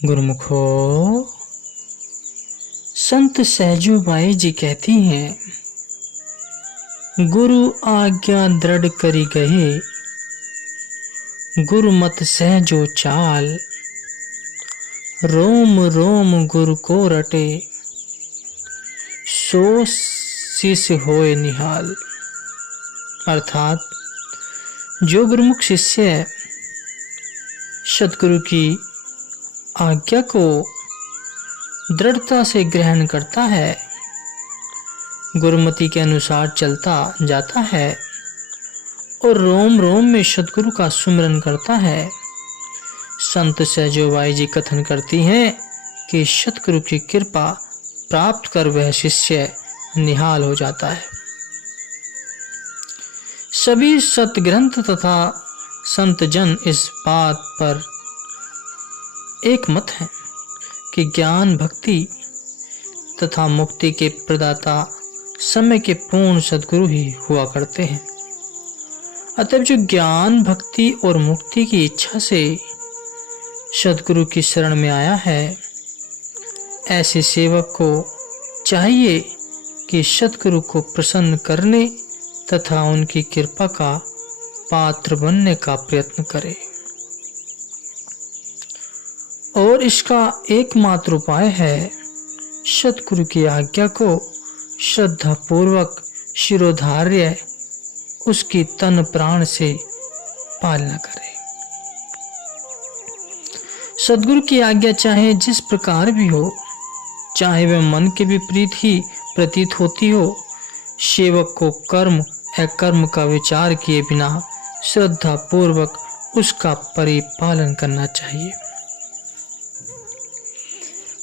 गुरुमुखो, संत सहजूबाई जी कहती हैं, गुरु आज्ञा दृढ़ करी गहे, गुरु मत सहजो चाल, रोम रोम गुरु को रटे, सो शिष्य होए निहाल। अर्थात जो गुरुमुख शिष्य सतगुरु की आज्ञा को दृढ़ता से ग्रहण करता है, गुरुमति के अनुसार चलता जाता है और रोम रोम में सतगुरु का सुमिरन करता है, संत सहजोबाई जी कथन करती हैं कि सतगुरु की कृपा प्राप्त कर वह शिष्य निहाल हो जाता है। सभी सतग्रंथ तथा संत जन इस बात पर एक मत है कि ज्ञान, भक्ति तथा मुक्ति के प्रदाता समय के पूर्ण सद्गुरु ही हुआ करते हैं। अतः जो ज्ञान, भक्ति और मुक्ति की इच्छा से सद्गुरु की शरण में आया है, ऐसे सेवक को चाहिए कि सद्गुरु को प्रसन्न करने तथा उनकी कृपा का पात्र बनने का प्रयत्न करे। और इसका एकमात्र उपाय है सतगुरु की आज्ञा को श्रद्धा पूर्वक शिरोधार्य उसकी तन प्राण से पालना करे। सतगुरु की आज्ञा चाहे जिस प्रकार भी हो, चाहे वह मन के विपरीत ही प्रतीत होती हो, सेवक को कर्म अकर्म का विचार किए बिना श्रद्धा पूर्वक उसका परिपालन करना चाहिए।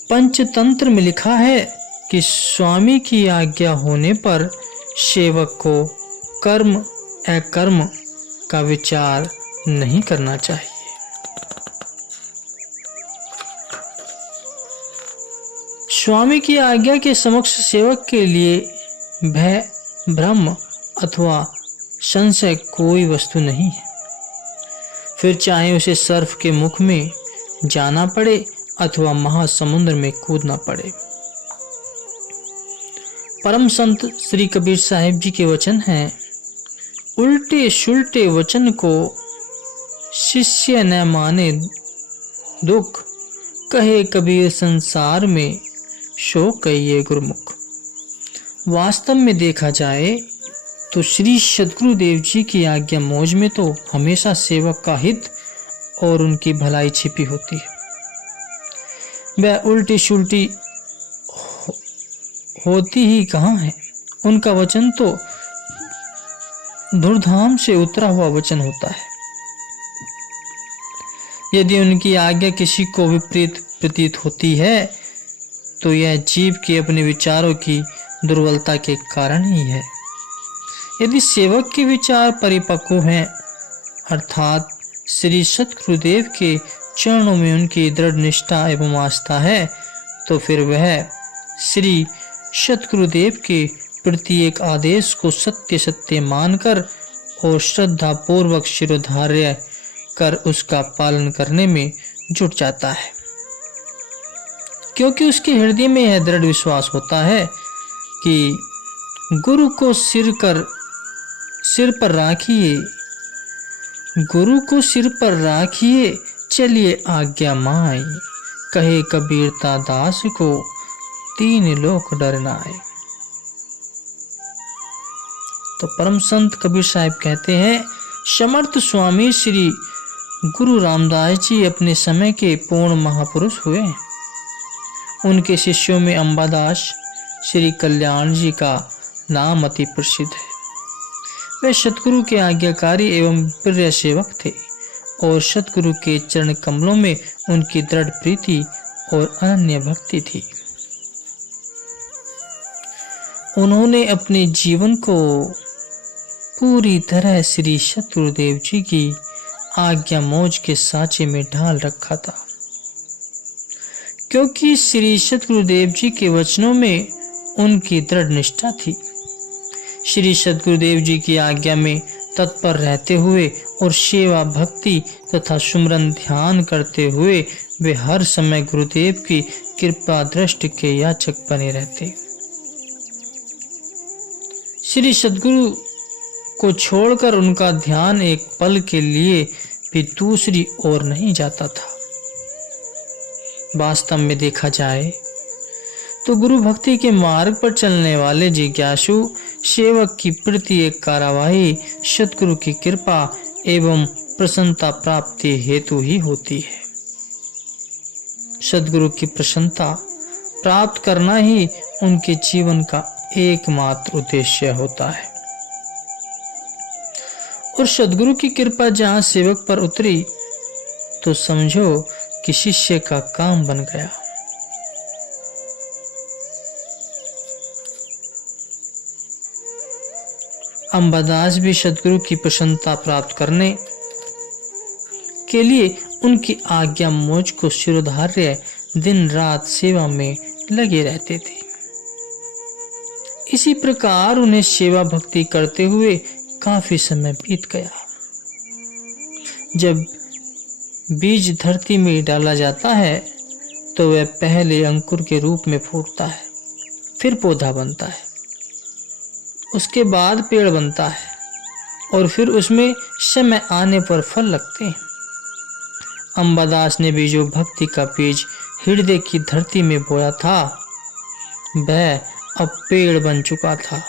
पंचतंत्र में लिखा है कि स्वामी की आज्ञा होने पर सेवक को कर्म अकर्म का विचार नहीं करना चाहिए। स्वामी की आज्ञा के समक्ष सेवक के लिए भय, भ्रम अथवा संशय कोई वस्तु नहीं है। फिर चाहे उसे सर्फ के मुख में जाना पड़े अथवा महासमुद्र में कूदना पड़े। परम संत श्री कबीर साहिब जी के वचन हैं, उल्टे सुलटे वचन को शिष्य न माने दुख, कहे कबीर संसार में शो कहिए गुरुमुख। वास्तव में देखा जाए तो श्री सद्गुरु देव जी की आज्ञा मौज में तो हमेशा सेवक का हित और उनकी भलाई छिपी होती है। वह उल्टी सुलटी होती ही कहाँ है। उनका वचन तो धूर्धाम से उतरा हुआ वचन होता है। यदि उनकी आज्ञा किसी को विपरीत प्रतीत होती है तो यह जीव के अपने विचारों की दुर्बलता के कारण ही है। यदि सेवक के विचार परिपक्व हैं, अर्थात श्री सतगुरुदेव के चरणों में उनकी दृढ़ निष्ठा एवं आस्था है, तो फिर वह श्री सतगुरुदेव के प्रत्येक आदेश को सत्य सत्य मानकर और श्रद्धा पूर्वक शिरोधार्य कर उसका पालन करने में जुट जाता है, क्योंकि उसके हृदय में यह दृढ़ विश्वास होता है कि गुरु को सिर पर राखिए, गुरु को सिर पर राखिए, चलिए आज्ञा माई, कहे कबीरता दास को तीन लोक डर न आए। तो परम संत कबीर साहिब कहते हैं, समर्थ स्वामी श्री गुरु रामदास जी अपने समय के पूर्ण महापुरुष हुए। उनके शिष्यों में अंबादास श्री कल्याण जी का नाम अति प्रसिद्ध है। वे सतगुरु के आज्ञाकारी एवं प्रिय सेवक थे और सतगुरु के चरण कमलों में उनकी दृढ़ प्रीति और अनन्य भक्ति थी। उन्होंने अपने जीवन को पूरी तरह श्री सतगुरुदेव जी की आज्ञा मौज के सांचे में ढाल रखा था, क्योंकि श्री सतगुरुदेव जी के वचनों में उनकी दृढ़ निष्ठा थी। श्री सतगुरुदेव जी की आज्ञा में तत्पर रहते हुए और सेवा भक्ति तथा सुमरन ध्यान करते हुए वे हर समय गुरुदेव की कृपा दृष्टि के याचक बने रहते। श्री सद्गुरु को छोड़कर उनका ध्यान एक पल के लिए भी दूसरी ओर नहीं जाता था। वास्तव में देखा जाए तो गुरु भक्ति के मार्ग पर चलने वाले जिज्ञासु सेवक की प्रत्येक कार्यवाही सद्गुरु की कृपा एवं प्रसन्नता प्राप्ति हेतु ही होती है। सद्गुरु की प्रसन्नता प्राप्त करना ही उनके जीवन का एकमात्र उद्देश्य होता है। और सद्गुरु की कृपा जहां सेवक पर उतरी तो समझो कि शिष्य का काम बन गया। अंबादास भी सद्गुरु की प्रसन्नता प्राप्त करने के लिए उनकी आज्ञा मौज को शिरोधार्य दिन रात सेवा में लगे रहते थे। इसी प्रकार उन्हें सेवा भक्ति करते हुए काफी समय बीत गया। जब बीज धरती में डाला जाता है तो वह पहले अंकुर के रूप में फूटता है, फिर पौधा बनता है, उसके बाद पेड़ बनता है और फिर उसमें समय आने पर फल लगते हैं। अंबादास ने भी जो भक्ति का बीज हृदय की धरती में बोया था वह अब पेड़ बन चुका था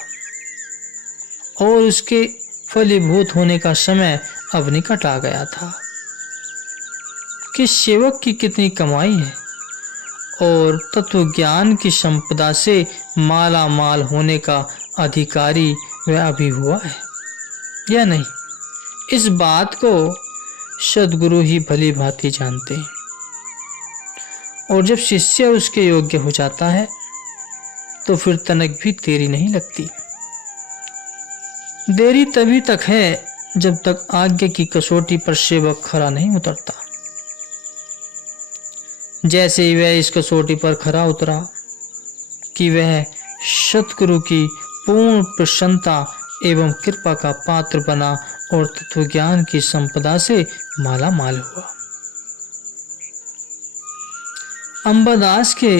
और उसके फलीभूत होने का समय अब निकट आ गया था। कि सेवक की कितनी कमाई है और तत्व ज्ञान की संपदा से माला माल होने का अधिकारी वह अभी हुआ है या नहीं, इस बात को सद्गुरु ही भली भांति जानते हैं। और जब शिष्य उसके योग्य हो जाता है तो फिर तनक भी देरी नहीं लगती। देरी तभी तक है जब तक आज्ञा की कसौटी पर सेवक खरा नहीं उतरता। जैसे ही वह इस कसौटी पर खरा उतरा कि वह सद्गुरु की पूर्ण प्रसन्नता एवं कृपा का पात्र बना और तत्वज्ञान की संपदा से माला माल हुआ। अंबादास के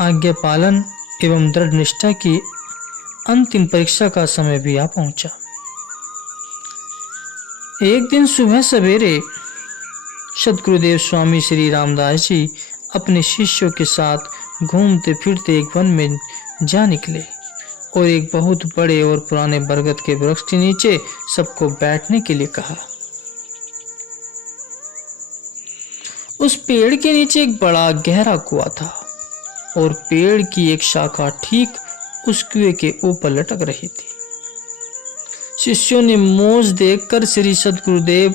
आज्ञा पालन एवं दृढ़ निष्ठा की अंतिम परीक्षा का समय भी आ पहुंचा। एक दिन सुबह सवेरे सद्गुरुदेव स्वामी श्री रामदास जी अपने शिष्यों के साथ घूमते फिरते एक वन में जा निकले और एक बहुत बड़े और पुराने बरगद के वृक्ष के नीचे सबको बैठने के लिए कहा। उस पेड़ के नीचे एक बड़ा गहरा कुआं था और पेड़ की एक शाखा ठीक उस कुएं के ऊपर लटक रही थी। शिष्यों ने मौज देखकर श्री सद्गुरुदेव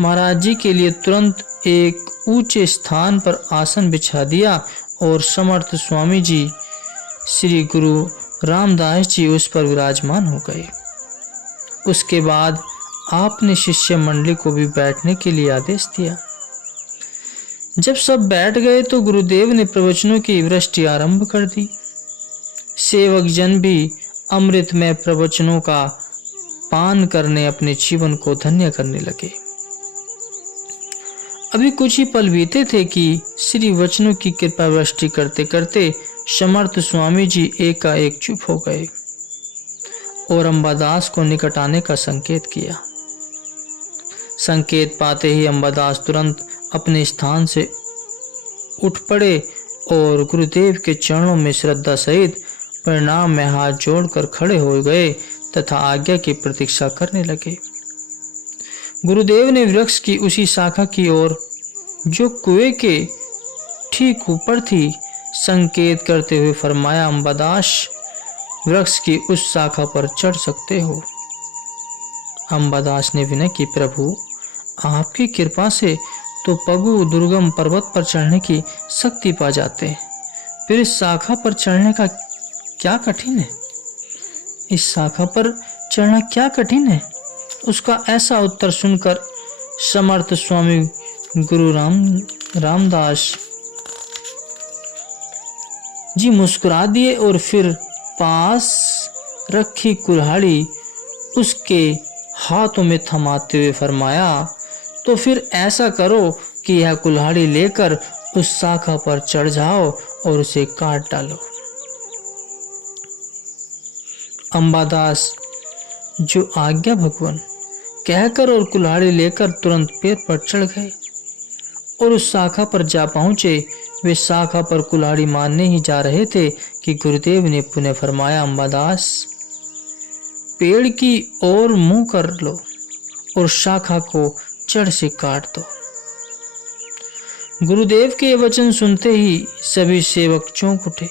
महाराज जी के लिए तुरंत एक ऊंचे स्थान पर आसन बिछा दिया और समर्थ स्वामी जी श्री गुरु रामदास जी उस पर विराजमान हो गए। उसके बाद आपने शिष्य मंडली को भी बैठने के लिए आदेश दिया। जब सब बैठ गए तो गुरुदेव ने प्रवचनों की वृष्टि आरंभ कर दी। सेवक जन भी अमृतमय प्रवचनों का पान करने अपने जीवन को धन्य करने लगे। अभी कुछ ही पल बीते थे कि श्री वचनों की कृपा वृष्टि करते करते समर्थ स्वामी जी एकाएक चुप हो गए और अंबादास को निकट आने का संकेत किया। संकेत पाते ही अंबादास तुरंत अपने स्थान से उठ पड़े और गुरुदेव के चरणों में श्रद्धा सहित प्रणाम में हाथ जोड़कर खड़े हो गए तथा आज्ञा की प्रतीक्षा करने लगे। गुरुदेव ने वृक्ष की उसी शाखा की ओर जो कुएं के ठीक ऊपर थी संकेत करते हुए फरमाया, अंबादास वृक्ष की उस शाखा पर चढ़ सकते हो। अंबादास ने विनय की, प्रभु आपकी कृपा से तो पगु दुर्गम पर्वत पर चढ़ने की शक्ति पा जाते हैं, फिर इस शाखा पर चढ़ने का क्या कठिन है? इस शाखा पर चढ़ना क्या कठिन है? उसका ऐसा उत्तर सुनकर समर्थ स्वामी गुरु रामदास जी मुस्कुरा दिए और फिर पास रखी कुल्हाड़ी उसके हाथों में थमाते हुए फरमाया, तो फिर ऐसा करो कि यह कुल्हाड़ी लेकर उस शाखा पर चढ़ जाओ और उसे काट डालो। अंबादास जो आज्ञा भगवान कहकर और कुल्हाड़ी लेकर तुरंत पेड़ पर चढ़ गए और उस शाखा पर जा पहुंचे। वे शाखा पर कुल्हाड़ी मारने ही जा रहे थे कि गुरुदेव ने पुनः फरमाया, अंबादास पेड़ की ओर मुंह कर लो और शाखा को जड़ से काट दो। गुरुदेव के वचन सुनते ही सभी सेवक चौंक उठे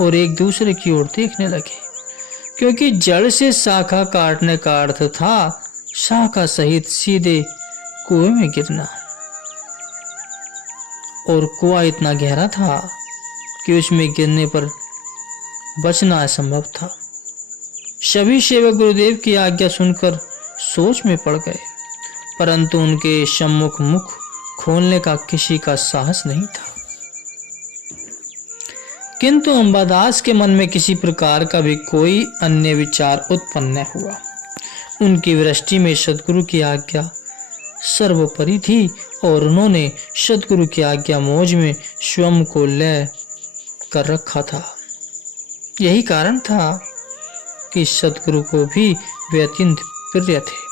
और एक दूसरे की ओर देखने लगे, क्योंकि जड़ से शाखा काटने का अर्थ था शाखा सहित सीधे कुएं में गिरना, और कुआं इतना गहरा था कि उसमें गिरने पर बचना असंभव था। सभी सेवक गुरुदेव की आज्ञा सुनकर सोच में पड़ गए, परंतु उनके सम्मुख मुख खोलने का किसी का साहस नहीं था। किंतु अंबादास के मन में किसी प्रकार का भी कोई अन्य विचार उत्पन्न न हुआ। उनकी दृष्टि में सद्गुरु की आज्ञा सर्वोपरि थी और उन्होंने सद्गुरु की आज्ञा मौज में स्वयं को ले कर रखा था। यही कारण था कि सद्गुरु को भी वे अत्यंत प्रिय थे।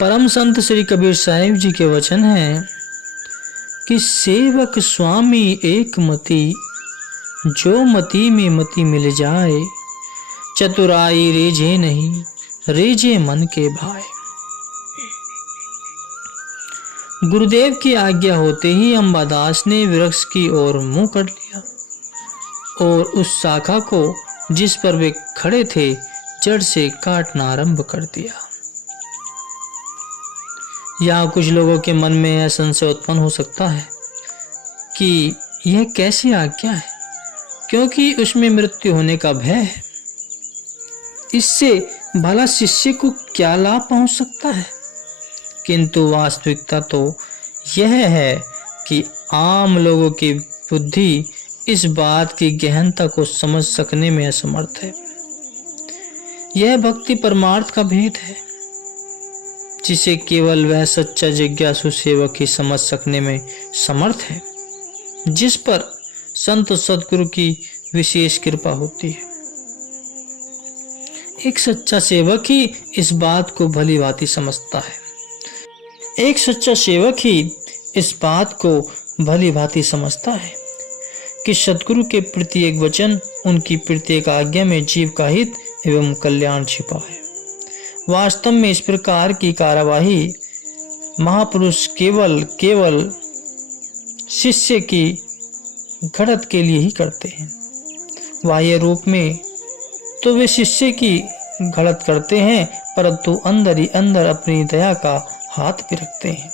परम संत श्री कबीर साहिब जी के वचन हैं कि सेवक स्वामी एक मति, जो मति में मति मिल जाए, चतुराई रेजे नहीं रेजे मन के भाई। गुरुदेव की आज्ञा होते ही अंबादास ने वृक्ष की ओर मुंह कर लिया और उस शाखा को जिस पर वे खड़े थे जड़ से काटना आरंभ कर दिया। यहाँ कुछ लोगों के मन में यह संशय उत्पन्न हो सकता है कि यह कैसी आज्ञा है, क्योंकि उसमें मृत्यु होने का भय है। इससे भला शिष्य को क्या लाभ पहुंच सकता है? किंतु वास्तविकता तो यह है कि आम लोगों की बुद्धि इस बात की गहनता को समझ सकने में असमर्थ है। यह भक्ति परमार्थ का भेद है जिसे केवल वह सच्चा जिज्ञासु सेवक ही समझ सकने में समर्थ है, जिस पर संत सद्गुरु की विशेष कृपा होती है। एक सच्चा सेवक ही इस बात को भली भांति समझता है। एक सच्चा सेवक ही इस बात को भली भांति समझता है कि सद्गुरु के प्रत्येक वचन, उनकी प्रत्येक आज्ञा में जीव का हित एवं कल्याण छिपा है। वास्तव में इस प्रकार की कार्यवाही महापुरुष केवल शिष्य की घड़त के लिए ही करते हैं। बाह्य रूप में तो वे शिष्य की घड़त करते हैं, परंतु अंदर ही अंदर अपनी दया का हाथ भी रखते हैं।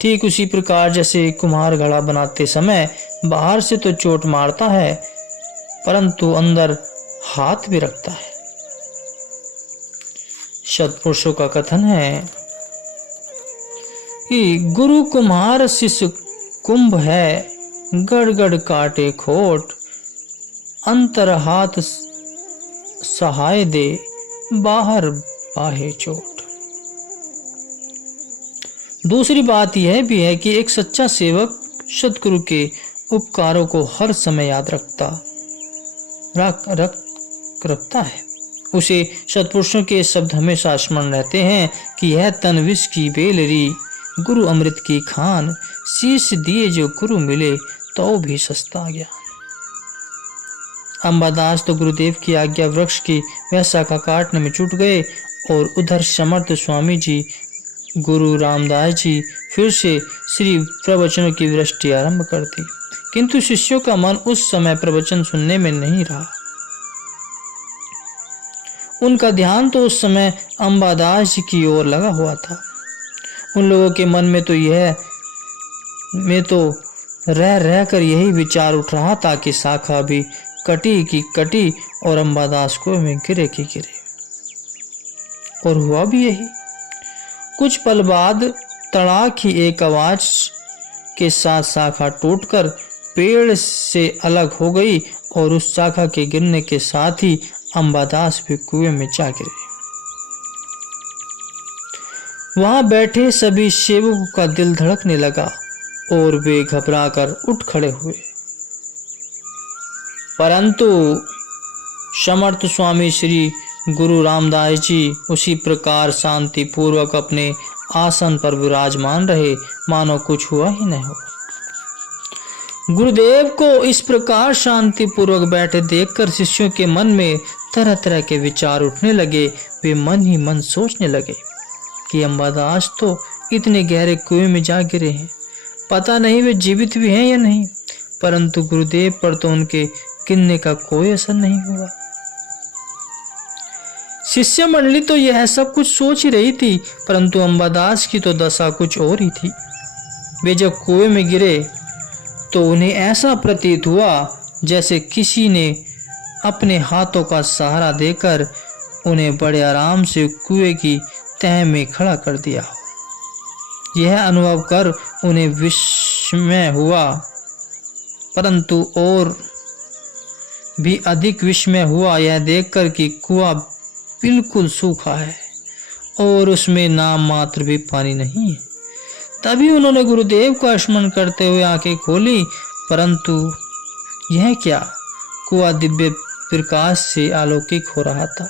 ठीक उसी प्रकार जैसे कुम्हार घड़ा बनाते समय बाहर से तो चोट मारता है, परंतु अंदर हाथ भी रखता है। सत्पुरुषों का कथन है कि गुरु कुम्हार शिष्य कुंभ है, गड़ गड़ काटे खोट, अंतर हाथ सहाय दे, बाहर बाहे चोट। दूसरी बात यह भी है कि एक सच्चा सेवक सद्गुरु के उपकारों को हर समय याद रखता है। उसे सत्पुरुषों के शब्द हमेशा स्मरण रहते हैं कि यह तन विष की बेलरी, गुरु अमृत की खान, शीश दिए जो गुरु मिले तो भी सस्ता ज्ञान। अंबादास तो गुरुदेव की आज्ञा वृक्ष की वह शाखा काटने में जुट गए और उधर समर्थ स्वामी जी गुरु रामदास जी फिर से श्री प्रवचनों की वृष्टि आरंभ कर दी। किंतु शिष्यों का मन उस समय प्रवचन सुनने में नहीं रहा। उनका ध्यान तो उस समय अंबादास जी की ओर लगा हुआ था। उन लोगों के मन में तो रह कर यही विचार उठ रहा था कि शाखा भी कटी की कटी और अंबादास को में गिरे की गिरे। और हुआ भी यही। कुछ पल बाद तड़ाक ही एक आवाज के साथ शाखा टूटकर पेड़ से अलग हो गई और उस शाखा के गिरने के साथ ही अंबादास भी कुएं में जा गिरे। वहां बैठे सभी सेवकों का दिल धड़कने लगा और वे घबराकर उठ खड़े हुए, परंतु समर्थ स्वामी श्री गुरु रामदास जी उसी प्रकार शांति पूर्वक अपने आसन पर विराजमान रहे, मानो कुछ हुआ ही नहीं हो। गुरुदेव को इस प्रकार शांति पूर्वक बैठे देखकर शिष्यों के मन में तरह तरह के विचार उठने लगे। वे मन ही मन सोचने लगे कि अंबादास तो इतने गहरे कुएं में जा गिरे हैं, पता नहीं वे जीवित भी हैं या नहीं। परंतु गुरुदेव पर तो उनके गिरने का कोई असर नहीं हुआ। शिष्य मंडली तो यह सब कुछ सोच ही रही थी, परंतु अंबादास की तो दशा कुछ और ही थी। वे जब कुएं में गिरे तो उन्हें ऐसा प्रतीत हुआ जैसे किसी ने अपने हाथों का सहारा देकर उन्हें बड़े आराम से कुएं की तह में खड़ा कर दिया। यह अनुभव कर उन्हें विस्मय हुआ, परंतु और भी अधिक विस्मय हुआ यह देखकर कि कुआं बिल्कुल सूखा है और उसमें नाम मात्र भी पानी नहीं है। तभी उन्होंने गुरुदेव का स्मरण करते हुए आंखें खोली, परंतु यह क्या, कुआं दिव्य प्रकाश से आलोकित हो रहा था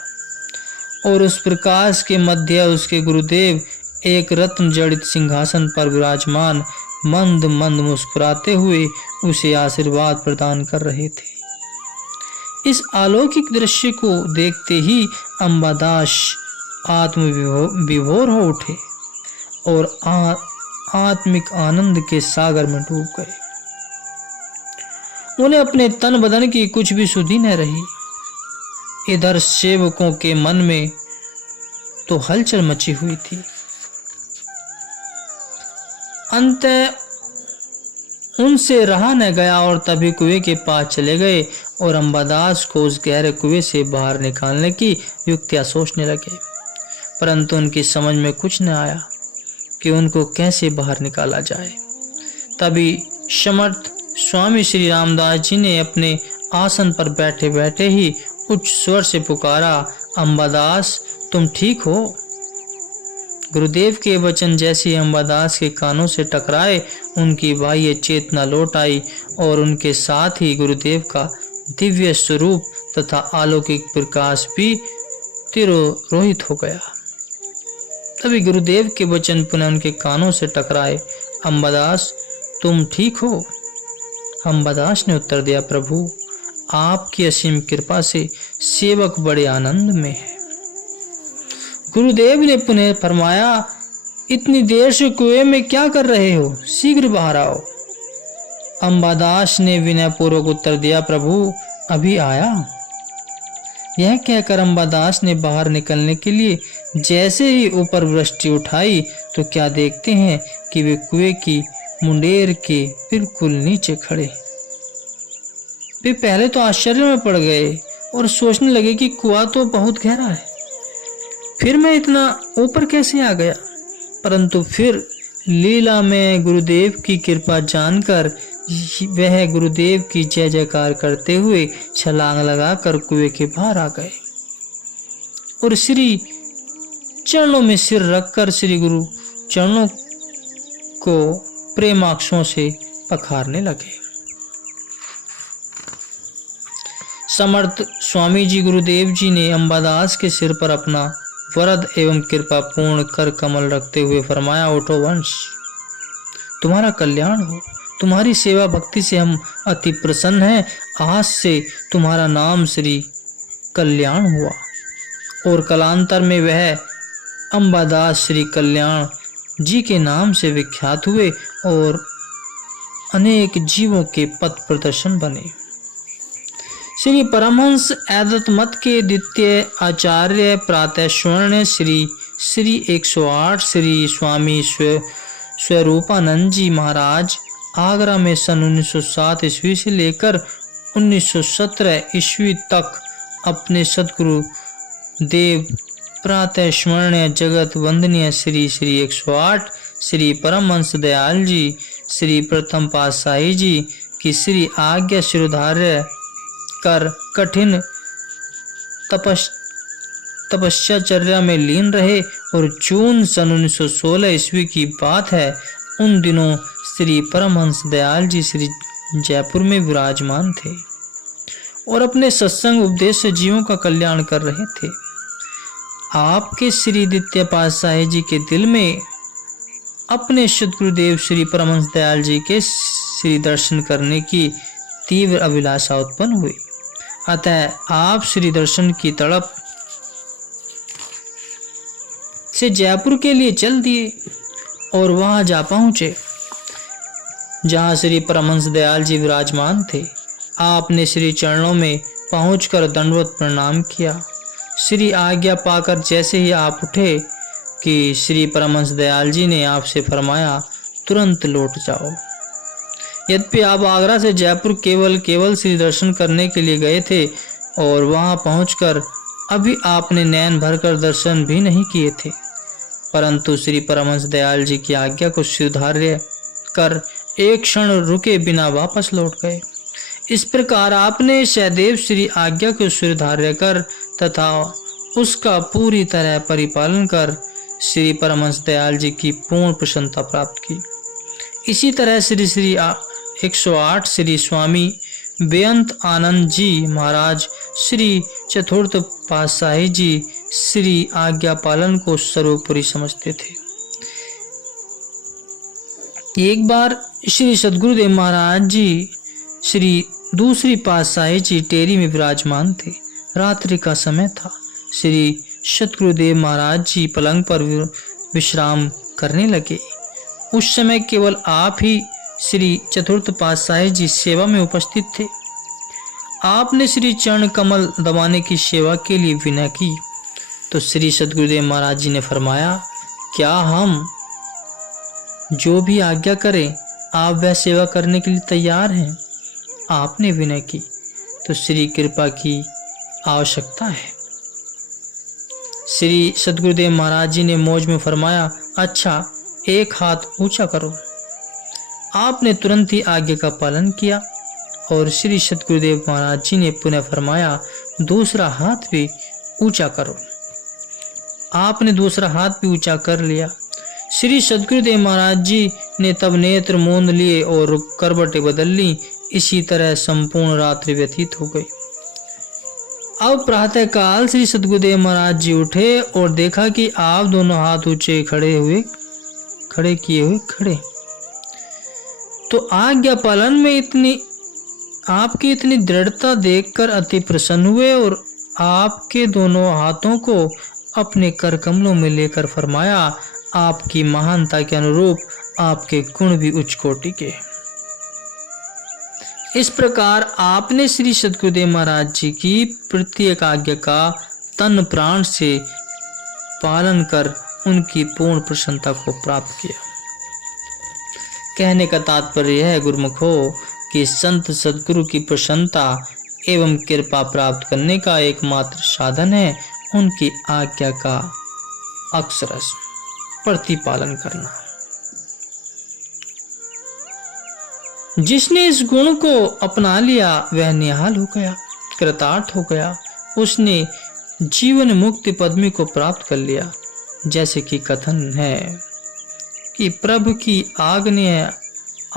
और उस प्रकाश के मध्य उसके गुरुदेव एक रत्न जड़ित सिंहासन पर विराजमान मंद मंद मुस्कुराते हुए उसे आशीर्वाद प्रदान कर रहे थे। इस अलौकिक दृश्य को देखते ही अंबादास आत्मविभोर हो उठे और आत्मिक आनंद के सागर में डूब गए। उन्हें अपने तन बदन की कुछ भी सुधि न रही। इधर सेवकों के मन में तो हलचल मची हुई थी। अंत उनसे रहा न गया और तभी कुएं के पास चले गए और अंबादास को उस गहरे कुएं से बाहर निकालने की युक्तियां सोचने लगे, परंतु उनकी समझ में कुछ न आया कि उनको कैसे बाहर निकाला जाए। तभी समर्थ स्वामी श्री रामदास जी ने अपने आसन पर बैठे बैठे ही उच्च स्वर से पुकारा, अंबादास तुम ठीक हो? गुरुदेव के वचन जैसे अंबादास के कानों से टकराए, उनकी बाह्य चेतना लौट आई और उनके साथ ही गुरुदेव का दिव्य स्वरूप तथा अलौकिक प्रकाश भी तिरोहित हो गया। तभी गुरुदेव के वचन पुनः उनके कानों से टकराए, अंबादास तुम ठीक हो? अंबादास ने उत्तर दिया, प्रभु आपकी असीम कृपा से सेवक बड़े आनंद में है। गुरुदेव ने पुनः फरमाया, इतनी देर से कुएं में क्या कर रहे हो, शीघ्र बाहर आओ। अंबादास ने विनय पूर्वक उत्तर दिया, प्रभु अभी आया। यह कहकर अंबादास ने बाहर निकलने के लिए जैसे ही ऊपर दृष्टि उठाई तो क्या देखते हैं कि वे कुएं की मुंडेर के बिल्कुल नीचे खड़े। वे पहले तो आश्चर्य में पड़ गए और सोचने लगे कि कुआं तो बहुत गहरा है, फिर मैं इतना ऊपर कैसे आ गया। परंतु फिर लीला में गुरुदेव की कृपा जानकर वह गुरुदेव की जय जयकार करते हुए छलांग लगाकर कुएं के बाहर आ गए और श्री चरणों में सिर रखकर श्री गुरु चरणों को प्रेमाक्षों से पखारने लगे। समर्थ स्वामी जी गुरुदेव जी ने अंबादास के सिर पर अपना वरद एवं कृपा पूर्ण कर कमल रखते हुए फरमाया, उठो वंश, तुम्हारा कल्याण हो। तुम्हारी सेवा भक्ति से हम अति प्रसन्न हैं। आज से तुम्हारा नाम श्री कल्याण हुआ और कालांतर में वह अंबादास श्री कल्याण जी के नाम से विख्यात हुए और अनेक जीवों के पथ प्रदर्शन बने। श्री परमहंस अद्वैत मत के द्वितीय आचार्य प्रातः स्वर्ण श्री 108 श्री स्वामी स्वरूपानंद जी महाराज आगरा में सन 1907 ईस्वी से लेकर 1917 ईस्वी तक अपने सदगुरु देव प्रातः स्मरणीय जगत वंदनीय श्री 108 श्री परमहंस दयाल जी श्री प्रथम पातशाही जी की श्री आज्ञा शिरोधार्य कर कठिन तपस्याचर्या में लीन रहे और जून सन 1916 ईस्वी की बात है। उन दिनों श्री परमहंस दयाल जी श्री जयपुर में विराजमान थे और अपने सत्संग उपदेश से जीवों का कल्याण कर रहे थे। आपके श्री द्वितीय पातशाही जी के दिल में अपने सद्गुरुदेव श्री परमहंस दयाल जी के श्री दर्शन करने की तीव्र अभिलाषा उत्पन्न हुई। अतः आप श्री दर्शन की तड़प से जयपुर के लिए चल दिए और वहां जा पहुंचे जहां श्री परमहंस दयाल जी विराजमान थे। आपने श्री चरणों में पहुंचकर दंडवत प्रणाम किया। श्री आज्ञा पाकर जैसे ही आप उठे कि श्री परमहंस दयाल जी ने आपसे फरमाया, तुरंत लौट जाओ। यद्यपि आप आगरा से जयपुर केवल श्री दर्शन करने के लिए गए थे और वहां पहुंचकर अभी आपने नैन भरकर दर्शन भी नहीं किए थे, परंतु श्री परमहंस दयाल जी की आज्ञा को स्वीकार्य कर एक क्षण रुके बिना वापस लौट गए। इस प्रकार आपने सदैव श्री आज्ञा को स्वीकार्य कर तथा उसका पूरी तरह परिपालन कर श्री परमहंस दयाल जी की पूर्ण प्रसन्नता प्राप्त की। इसी तरह श्री 108 श्री स्वामी बेअंत आनंद जी महाराज श्री चतुर्थ पातशाही जी श्री आज्ञा पालन को सर्वोपरि समझते थे। एक बार श्री सद्गुरुदेव महाराज जी श्री दूसरी पातशाही जी टेरी में विराजमान थे। रात्रि का समय था। श्री सद्गुरुदेव महाराज जी पलंग पर विश्राम करने लगे। उस समय केवल आप ही श्री चतुर्थ पातशाही जी सेवा में उपस्थित थे। आपने श्री चरण कमल दबाने की सेवा के लिए विनय की तो श्री सद्गुरुदेव महाराज जी ने फरमाया, क्या हम जो भी आज्ञा करें आप वह सेवा करने के लिए तैयार हैं? आपने विनय की तो श्री कृपा की आवश्यकता है। श्री सद्गुरुदेव महाराज जी ने मौज में फरमाया, अच्छा एक हाथ ऊंचा करो। आपने तुरंत ही आज्ञा का पालन किया और श्री सद्गुरुदेव महाराज जी ने पुनः फरमाया, दूसरा हाथ भी ऊंचा करो। आपने दूसरा हाथ भी ऊंचा कर लिया। श्री सद्गुरुदेव महाराज जी ने तब नेत्र मूंद लिए और करवटें बदल ली। इसी तरह संपूर्ण रात्रि व्यतीत हो गई। अब प्रातः काल श्री सद्गुरुदेव महाराज जी उठे और देखा कि आप दोनों हाथ ऊंचे खड़े किए हुए तो आज्ञा पालन में आपकी इतनी दृढ़ता देखकर अति प्रसन्न हुए और आपके दोनों हाथों को अपने कर कमलों में लेकर फरमाया, आपकी महानता के अनुरूप आपके गुण भी उच्च कोटि के। इस प्रकार आपने श्री सद्गुरुदेव महाराज जी की प्रत्येक आज्ञा का तन प्राण से पालन कर उनकी पूर्ण प्रसन्नता को प्राप्त किया। कहने का तात्पर्य है गुरुमुखो कि संत सद्गुरु की प्रसन्नता एवं कृपा प्राप्त करने का एकमात्र साधन है उनकी आज्ञा का अक्षरश प्रतिपालन करना। जिसने इस गुण को अपना लिया वह निहाल हो गया, कृतार्थ हो गया। उसने जीवन मुक्ति पदवी को प्राप्त कर लिया। जैसे कि कथन है कि प्रभु की आज्ञा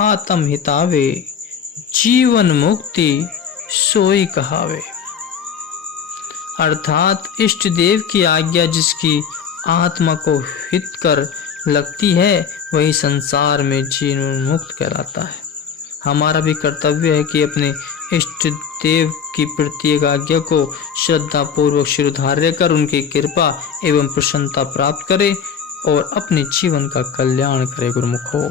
आत्म हितावे, जीवन मुक्ति सोई कहावे। अर्थात इष्ट देव की आज्ञा जिसकी आत्मा को हित कर लगती है वही संसार में जीवन मुक्त कहलाता है। हमारा भी कर्तव्य है कि अपने इष्ट देव की प्रत्येक आज्ञा को श्रद्धा पूर्वक शिरोधार्य कर उनकी कृपा एवं प्रसन्नता प्राप्त करें और अपने जीवन का कल्याण करें। गुरुमुखो।